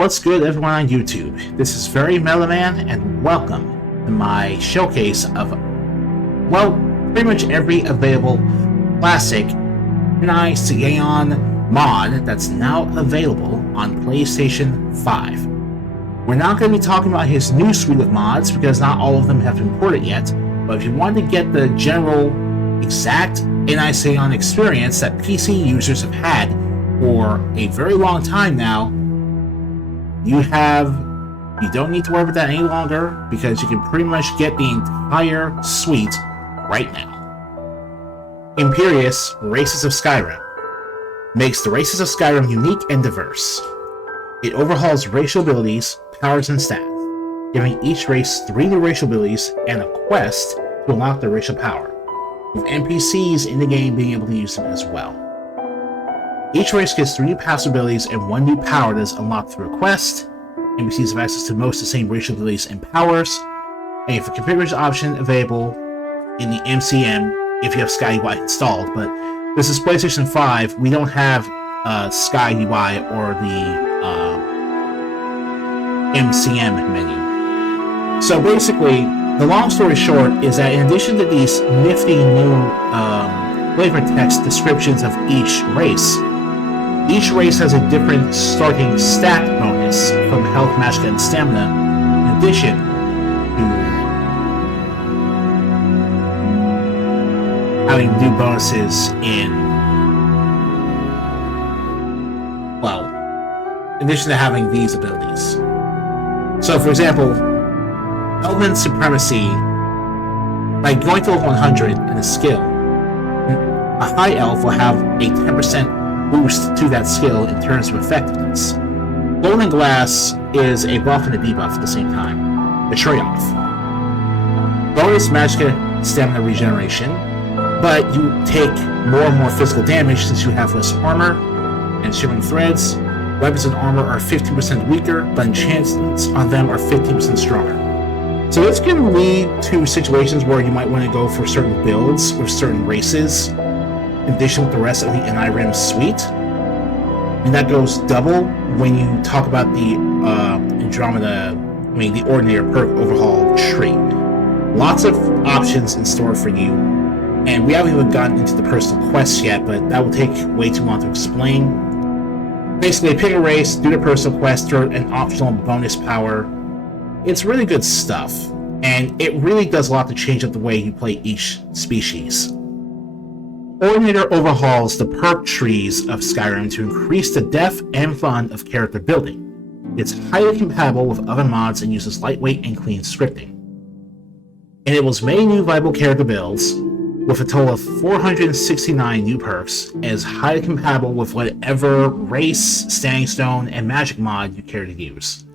What's good, everyone on YouTube? This is Very Meloman, and welcome to my showcase of, well, pretty much every available classic EnaiSiaion mod that's now available on PlayStation 5. We're not going to be talking about his new suite of mods because not all of them have been ported yet, but if you want to get the general, exact EnaiSiaion experience that PC users have had for a very long time now, you don't need to worry about that any longer because you can pretty much get the entire suite right now. Imperious, Races of Skyrim, makes the Races of Skyrim unique and diverse. It overhauls racial abilities, powers, and stats, giving each race 3 new racial abilities and a quest to unlock their racial power, with NPCs in the game being able to use them as well. Each race gets 3 new passive abilities and 1 new power that is unlocked through a quest. NPCs have access to most of the same racial abilities and powers, and if a configuration option available in the MCM if you have Sky UI installed, but this is PlayStation 5, we don't have Sky UI or the MCM menu. So basically, the long story short is that in addition to these nifty new flavor text descriptions of each race has a different starting stat bonus from health, magic, and stamina, in addition to having new bonuses in addition to having these abilities. So, for example, Element Supremacy, by going to level 100 in a skill, a high elf will have a 10% boost to that skill in terms of effectiveness. Golden Glass is a buff and a debuff at the same time, a trade-off. Bonus magic stamina regeneration, but you take more and more physical damage since you have less armor and shimmering threads. Weapons and armor are 15% weaker, but enchantments on them are 15% stronger. So this can lead to situations where you might want to go for certain builds with certain races, in addition with the rest of the EnaiSiaion suite. And that goes double when you talk about the the Ordinator perk overhaul tree. Lots of options in store for you, and we haven't even gotten into the personal quests yet, but that will take way too long to explain. Basically, pick a race, do the personal quest, throw an optional bonus power. It's really good stuff, and it really does a lot to change up the way you play each species. Ordinator overhauls the perk trees of Skyrim to increase the depth and fun of character building. It's highly compatible with other mods and uses lightweight and clean scripting. Enables many new viable character builds, with a total of 469 new perks, and is highly compatible with whatever race, standing stone, and magic mod you care to use.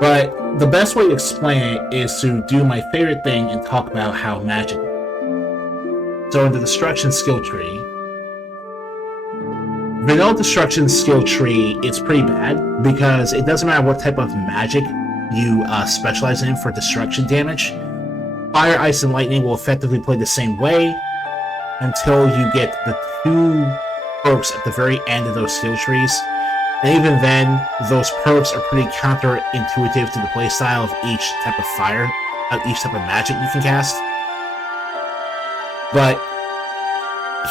But the best way to explain it is to do my favorite thing and talk about how magic works. So in the Destruction skill tree, Vanilla Destruction skill tree is pretty bad because it doesn't matter what type of magic you specialize in for destruction damage. Fire, Ice, and Lightning will effectively play the same way until you get the 2 perks at the very end of those skill trees. And even then, those perks are pretty counterintuitive to the playstyle of each type of fire, of each type of magic you can cast. But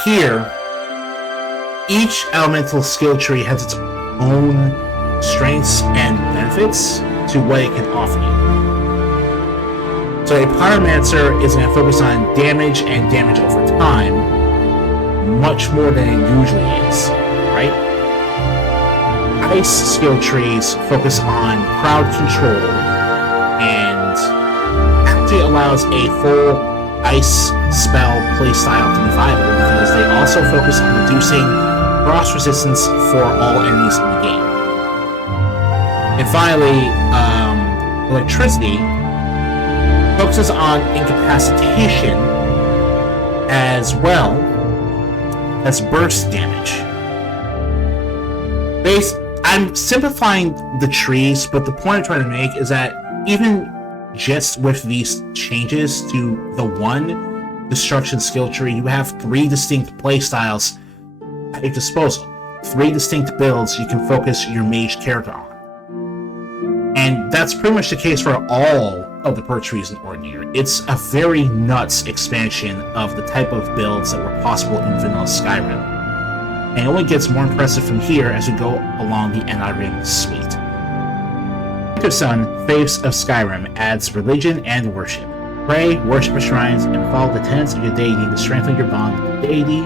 here, each elemental skill tree has its own strengths and benefits to what it can offer you. So a Pyromancer is going to focus on damage and damage over time, much more than it usually is, right? Ice skill trees focus on crowd control and actually allows a full ice spell playstyle to be viable because they also focus on reducing frost resistance for all enemies in the game. And finally, electricity focuses on incapacitation as well as burst damage. I'm simplifying the trees, but the point I'm trying to make is that even just with these changes to the 1 destruction skill tree, you have 3 distinct playstyles at your disposal. 3 distinct builds you can focus your mage character on. And that's pretty much the case for all of the perk trees in Ordinator. It's a very nuts expansion of the type of builds that were possible in vanilla Skyrim. And it only gets more impressive from here as we go along the EnaiSiaion suite. Wintersun, Faiths of Skyrim, adds religion and worship. Pray, worship at shrines, and follow the tenets of your deity to strengthen your bond with the deity,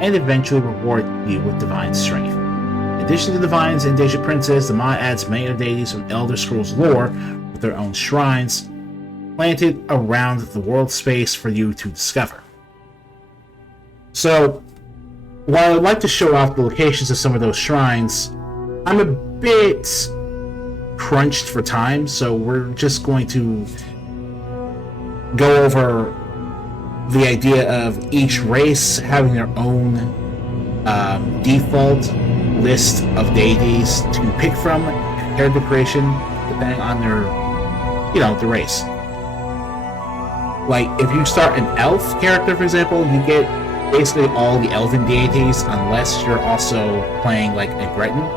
and eventually reward you with divine strength. In addition to divines and Deja princes, the mod adds many of the deities from Elder Scrolls lore with their own shrines planted around the world space for you to discover. So, while I'd like to show off the locations of some of those shrines, I'm a bit crunched for time, so we're just going to go over the idea of each race having their own default list of deities to pick from, character creation, depending on their, the race. Like, if you start an elf character, for example, you get basically all the elven deities, unless you're also playing like a Breton,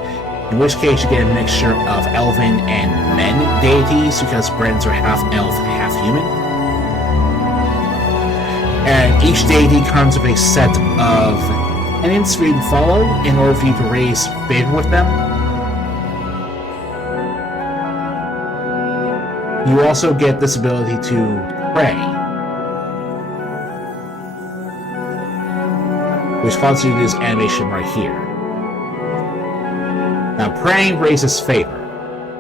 in which case you get a mixture of elven and men deities, because Bretons are half elf, half human. And each deity comes with a set of tenets for you to follow in order for you to raise favor with them. You also get this ability to pray, which causes you to do this animation right here. Now, praying raises favor,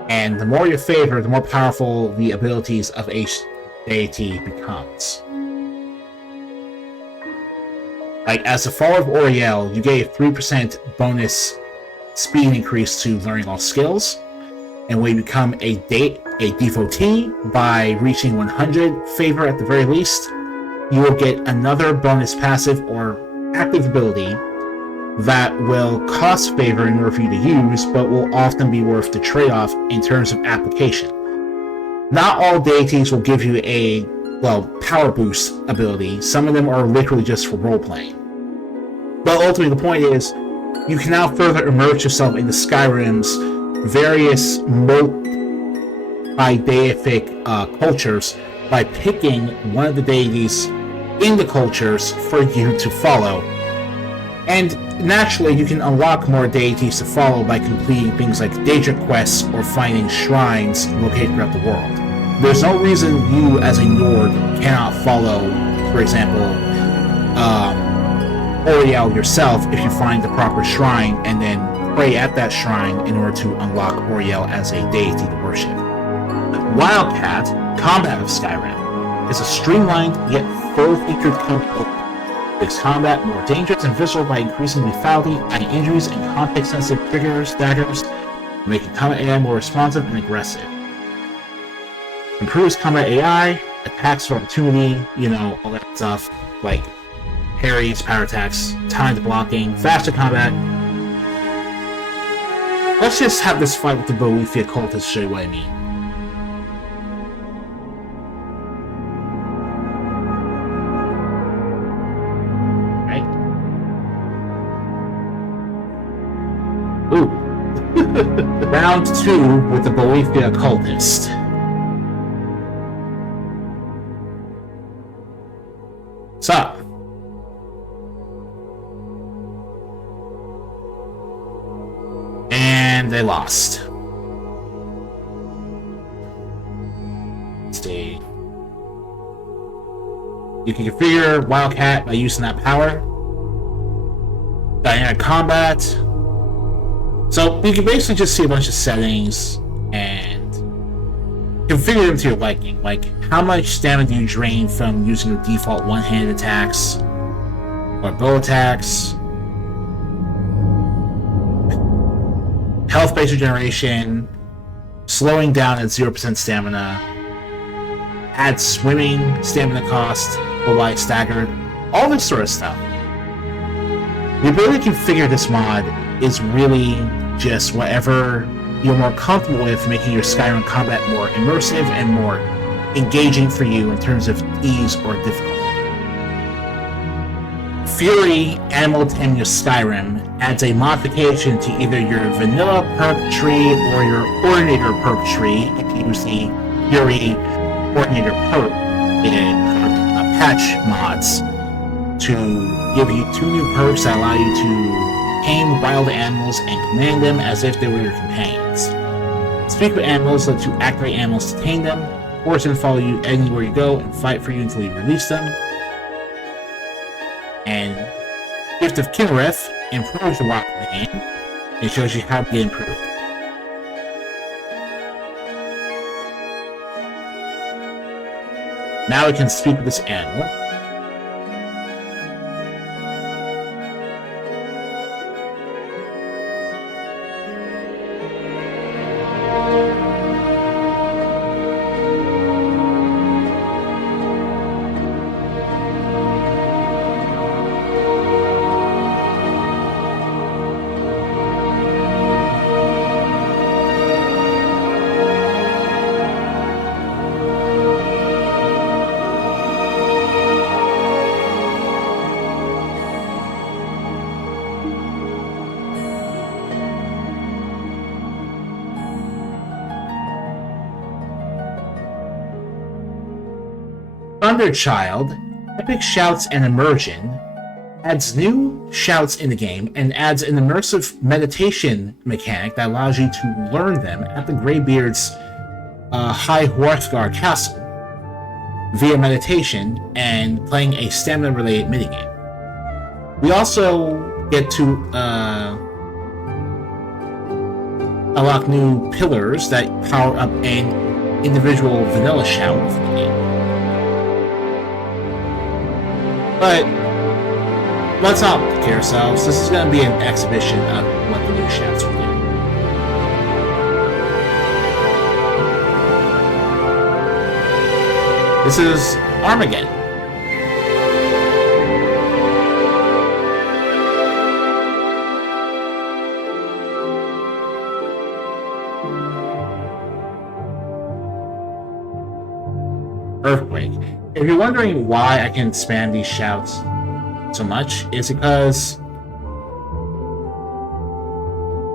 and the more your favor, the more powerful the abilities of each deity becomes. Like, as a follower of Oriel, you get a 3% bonus speed increase to learning all skills, and when you become a devotee by reaching 100 favor at the very least, you will get another bonus passive or active ability that will cost favor in order for you to use, but will often be worth the trade-off in terms of application. Not all deities will give you a, power boost ability. Some of them are literally just for role-playing. But ultimately, the point is, you can now further immerse yourself into Skyrim's various multi-deific cultures by picking one of the deities in the cultures for you to follow. And naturally, you can unlock more deities to follow by completing things like Deja quests or finding shrines located throughout the world. There's no reason you, as a Nord, cannot follow, for example, Oriel yourself if you find the proper shrine and then pray at that shrine in order to unlock Oriel as a deity to worship. Wildcat, Combat of Skyrim, is a streamlined yet full-featured combat. Makes combat more dangerous and visceral by increasing lethality, adding injuries and context-sensitive triggers, daggers, making combat AI more responsive and aggressive. Improves combat AI, attacks for opportunity, all that stuff, like parries, power attacks, timed blocking, faster combat. Let's just have this fight with the Boethia cultist to show you what I mean. Ooh. Round 2 with the Boethia cultist. So, and they lost. Let's see. You can configure Wildcat by using that power. Dynamic combat. So you can basically just see a bunch of settings and configure them to your liking. Like, how much stamina do you drain from using your default one-handed attacks or bow attacks? Health-based regeneration, slowing down at 0% stamina, add swimming stamina cost, while staggered, all this sort of stuff. The ability to configure this mod is really just whatever you're more comfortable with, making your Skyrim combat more immersive and more engaging for you in terms of ease or difficulty. Fury Animal Taming of Skyrim adds a modification to either your vanilla perk tree or your Ordinator perk tree if you use the Fury Ordinator perk in patch mods to give you 2 new perks that allow you to tame wild animals and command them as if they were your companions. Speak with animals lets you activate animals to tame them, force them to follow you anywhere you go, and fight for you until you release them. And Gift of Kinnereth improves the wild companion and shows you how to get improved. Now we can speak with this animal. Thunderchild, Epic Shouts and Immersion, adds new shouts in the game and adds an immersive meditation mechanic that allows you to learn them at the Greybeard's High Hrothgar Castle via meditation and playing a stamina-related minigame. We also get to unlock new pillars that power up an individual vanilla shout for the game. But let's not kid ourselves. This is going to be an exhibition of what the new shouts will do. This is Armageddon. Earthquake. If you're wondering why I can spam these shouts so much, it's because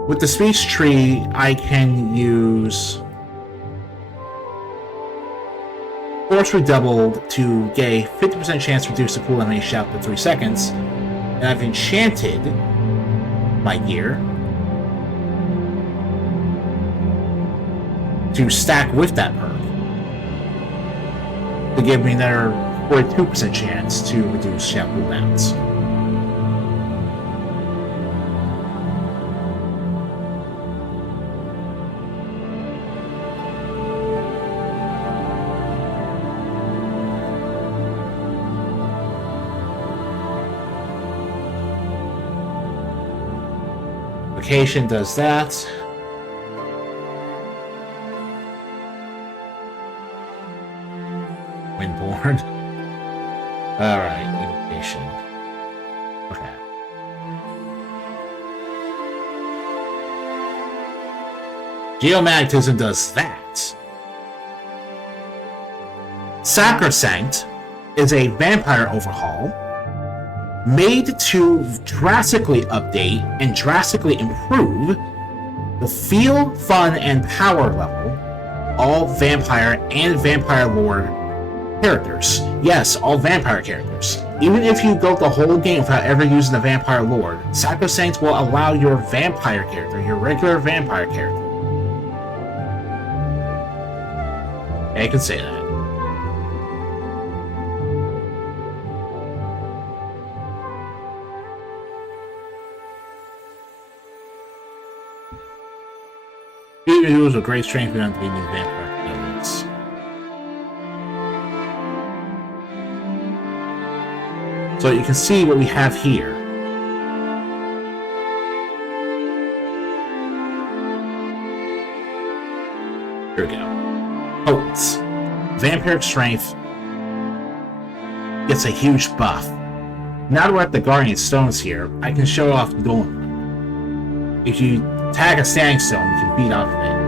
with the speech tree, I can use Force Redoubled to get a 50% chance to reduce the cooldown of any shout to 3 seconds, and I've enchanted my gear to stack with that perk to give me another 42% chance to reduce shout cooldowns. Vacation does that. Windborn. Alright, vacation. Okay. Geomagnetism does that. Sacrosanct is a vampire overhaul made to drastically update and drastically improve the feel, fun, and power level all vampire and vampire lore characters. Yes, all vampire characters. Even if you go the whole game without ever using the vampire lore, Sacrosanct will allow your vampire character, your regular vampire character. I can say that. Individuals with great strength beyond the new vampire abilities. So you can see what we have here. Here we go. Potence. Vampiric strength gets a huge buff. Now that we're at the Guardian Stones here, I can show off the Golem. If you tag a standing stone, you can beat off of it.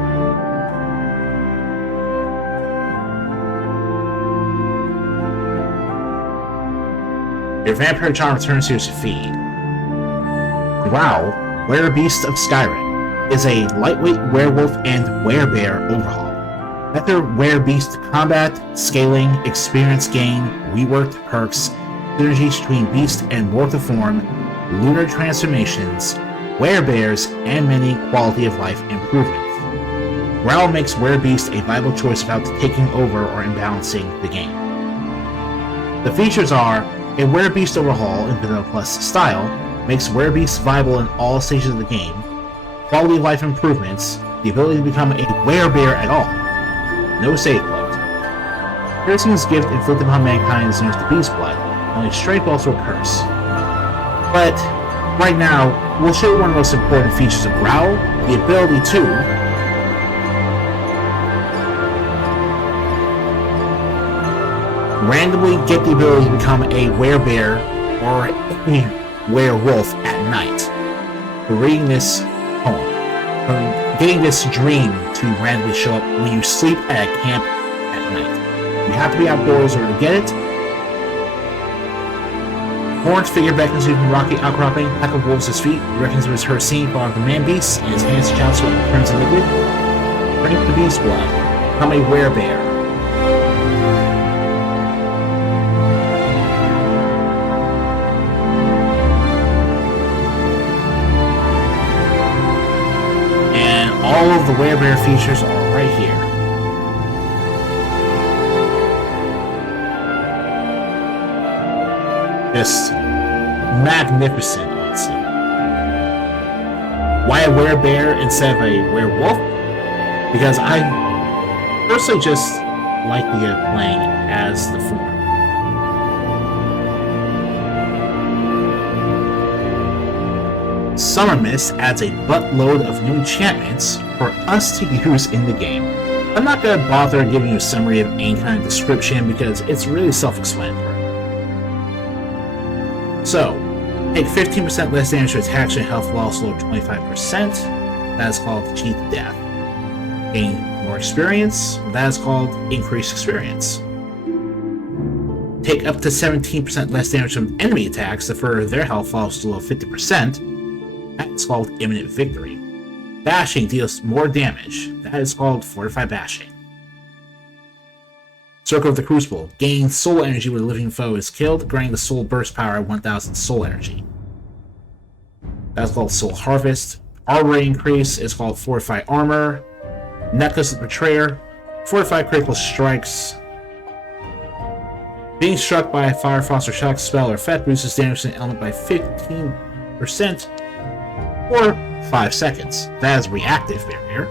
Your vampire charm returns here to feed. Growl, Werebeast of Skyrim, is a lightweight werewolf and werebear overhaul. After Werebeast combat, scaling, experience gain, reworked perks, synergies between beast and mortal form, lunar transformations, werebears, and many quality of life improvements. Growl makes Werebeast a viable choice without taking over or imbalancing the game. The features are a Werebeast overhaul in Vanilla Plus style, makes Werebeast viable in all stages of the game, quality of life improvements, the ability to become a werebear at all, no save bloat. Piercing's gift inflicted upon mankind is nerfed to beast blood, only strength also a curse. But right now, we'll show you one of the most important features of Growl, the ability to randomly get the ability to become a werebear or a werewolf at night. For reading this poem, from getting this dream to randomly show up when you sleep at a camp at night. You have to be outdoors or to get it. Horned figure beckons you from rocky outcropping, pack of wolves at his feet, reckons it was her scene for the man beast, and his hands shouts with crimson liquid. Drink the beast blood, become a werebear. All of the werebear features are right here. Just magnificent, honestly. Why a werebear instead of a werewolf? Because I personally just like the idea of playing as the form. Summermyst adds a buttload of new enchantments for us to use in the game. I'm not going to bother giving you a summary of any kind of description because it's really self-explanatory. So, take 15% less damage to attacks and health while slow 25%. That is called Cheat Death. Gain more experience. That is called Increased Experience. Take up to 17% less damage from enemy attacks to further their health falls below 50%. That's called Imminent Victory. Bashing deals more damage. That is called Fortified Bashing. Circle of the Crucible. Gain soul energy when a living foe is killed, granting the soul burst power at 1000 soul energy. That's called Soul Harvest. Armor increase is called Fortified Armor. Necklace of the Betrayer. Fortified Critical Strikes. Being struck by a Fire, Frost, or Shock spell or effect reduces damage to an element by 15%. Or 5 seconds. That is reactive barrier.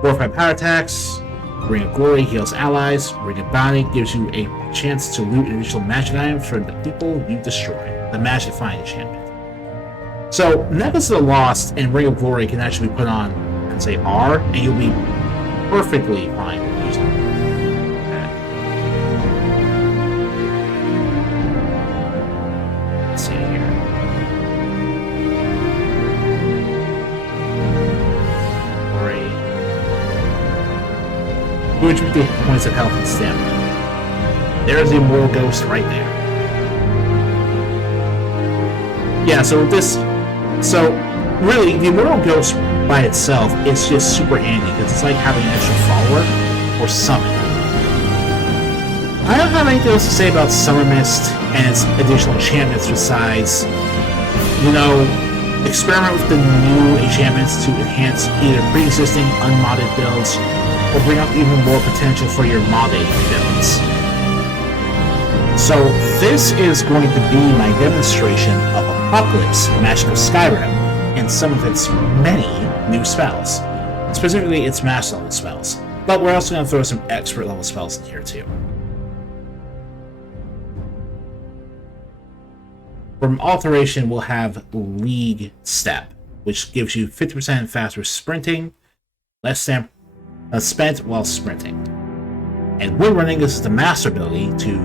Fortified power attacks. Ring of Glory heals allies. Ring of Bounty gives you a chance to loot an additional magic item for the people you destroy. The Magic Find enchantment. So, Necklace of the Lost and Ring of Glory can actually be put on, let's say R, and you'll be perfectly fine with using them. Let's see here. 250 points of health and stamina. There's the Immortal Ghost right there. Yeah, so really, the Immortal Ghost by itself is just super handy because it's like having an extra follower or summon. I don't have anything else to say about Summermyst and its additional enchantments besides, experiment with the new enchantments to enhance either pre-existing unmodded builds or bring out even more potential for your modded builds. So this is going to be my demonstration of Apocalypse Magic of Skyrim and some of its many new spells, specifically its master level spells, but we're also going to throw some expert level spells in here too. From alteration, we'll have League Step, which gives you 50% faster sprinting, less stamp spent while sprinting. And Wind Running is the master ability to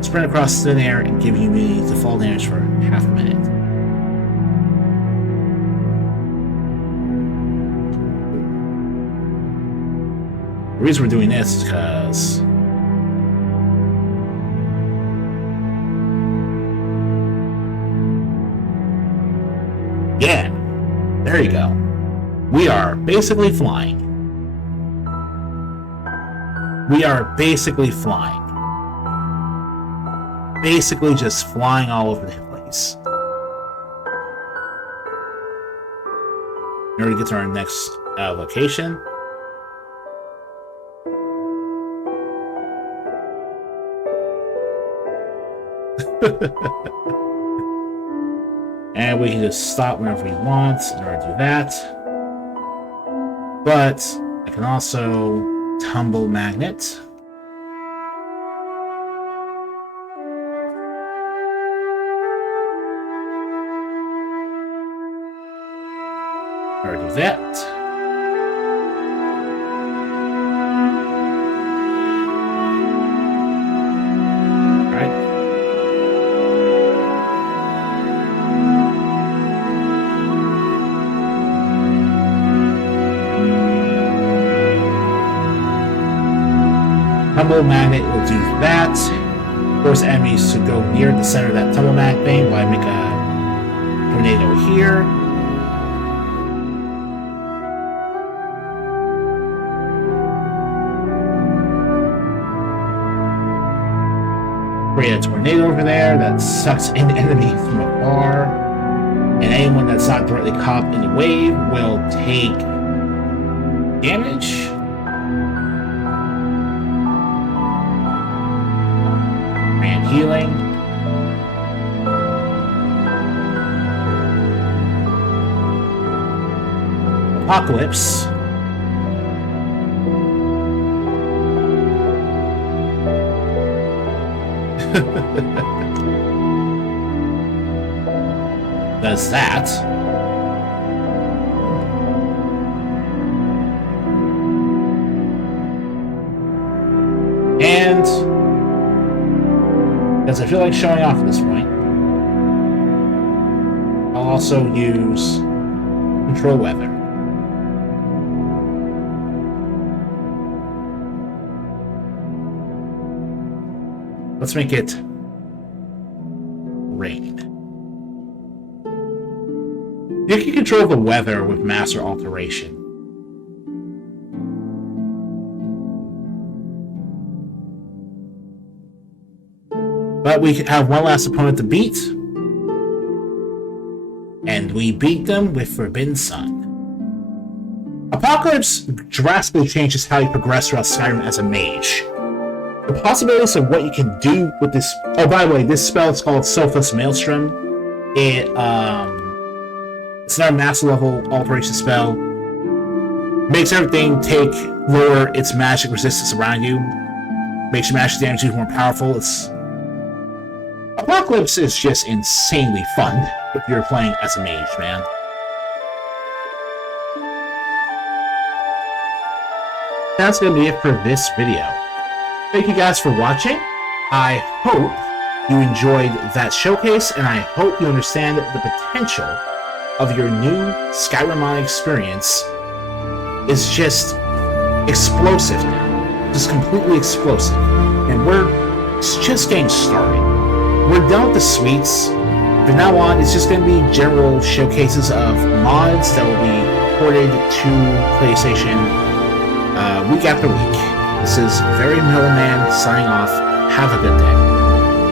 sprint across thin air and give you immunity to fall damage for half a minute. The reason we're doing this is because There you go. We are basically flying. We are basically flying. Basically just flying all over the place. In order to get to our next location. And we can just stop whenever we want in order to do that. But I can also tumble magnet. In order to do that. Tumble magnet will do that. Force enemies to go near the center of that tumble magnet thing while I make a tornado here. Create a tornado over there that sucks in enemies from afar. And anyone that's not directly caught in the wave will take damage. Healing. Apocalypse. Does that. And because I feel like showing off at this point, I'll also use control weather. Let's make it rain. You can control the weather with master alteration. But we have one last opponent to beat. And we beat them with Forbidden Sun. Apocalypse drastically changes how you progress throughout Skyrim as a mage. The possibilities of what you can do with this... Oh, by the way, this spell is called Selfless Maelstrom. It's another master level alteration spell. Makes everything lower its magic resistance around you. Makes your magic damage even more powerful. Apocalypse is just insanely fun if you're playing as a mage, man. That's going to be it for this video. Thank you guys for watching. I hope you enjoyed that showcase, and I hope you understand the potential of your new Skyrim experience is just explosive now. Just completely explosive. And it's just getting started. We're done with the suites. From now on, it's just going to be general showcases of mods that will be ported to PlayStation week after week. This is Very Middleman signing off. Have a good day.